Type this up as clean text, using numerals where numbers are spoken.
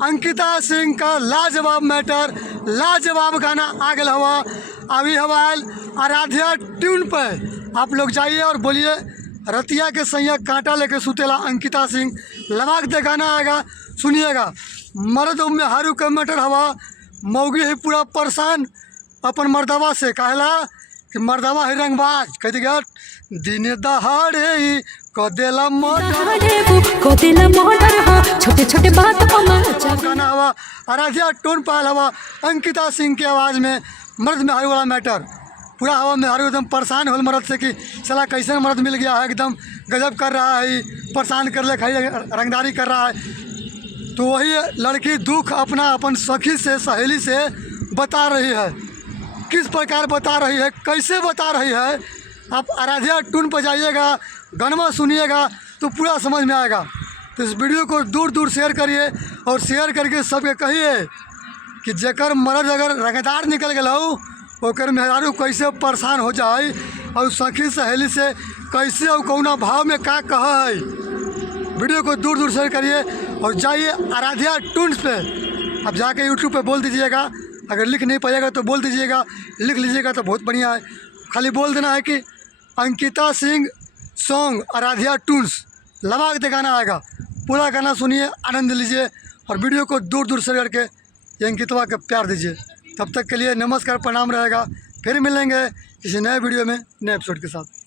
अंकिता सिंह का लाजवाब मैटर, लाजवाब गाना आ गया हवा अभी हवाल आराध्या ट्यून पे। आप लोग जाइए और बोलिए रतिया के सैया कांटा लेके सुतेला अंकिता सिंह, लवाक दे गाना आएगा, सुनिएगा। मर्द में हारू का मैटर हवा, मौगी है पूरा परेशान अपन मर्दवा से, कहला कि मर्दवा है रंगबाज, कह दिया दिन दहाड़े कदेला छोटे छोटे बात गाना हवा आराध्या टोन पाल हवा अंकिता सिंह के आवाज़ में। मर्द में हारू वाला मैटर पूरा हवा में हारू एकदम परेशान हो मर्द से कि चला कैसे मर्द मिल गया है, एकदम गजब कर रहा है, परेशान कर ले खाई रंगदारी कर रहा है। तो वही लड़की दुख अपना अपन सखी से सहेली से बता रही है, किस प्रकार बता रही है, कैसे बता रही है। आप आराध्या टून पर जाइएगा, गाना सुनिएगा तो पूरा समझ में आएगा। तो इस वीडियो को दूर दूर शेयर करिए और शेयर करके सबके कहिए कि जेकर मर्द अगर रंगदार निकल गया ओकर मेहरारू कैसे परेशान हो जाए और सखी सहेली से कैसे और कौना भाव में का कहा है। वीडियो को दूर दूर शेयर करिए और जाइए आराध्या टून्स पे। अब जाके यूट्यूब पे बोल दीजिएगा, अगर लिख नहीं पाइएगा तो बोल दीजिएगा, लिख लीजिएगा तो बहुत बढ़िया है। खाली बोल देना है कि अंकिता सिंह सॉन्ग आराध्या टून्स, लवाक दे गाना आएगा। पूरा गाना सुनिए, आनंद लीजिए और वीडियो को दूर दूर शेयर करके ये अंकितवा का प्यार दीजिए। तब तक के लिए नमस्कार, प्रणाम रहेगा। फिर मिलेंगे किसी नए वीडियो में नए एपिसोड के साथ।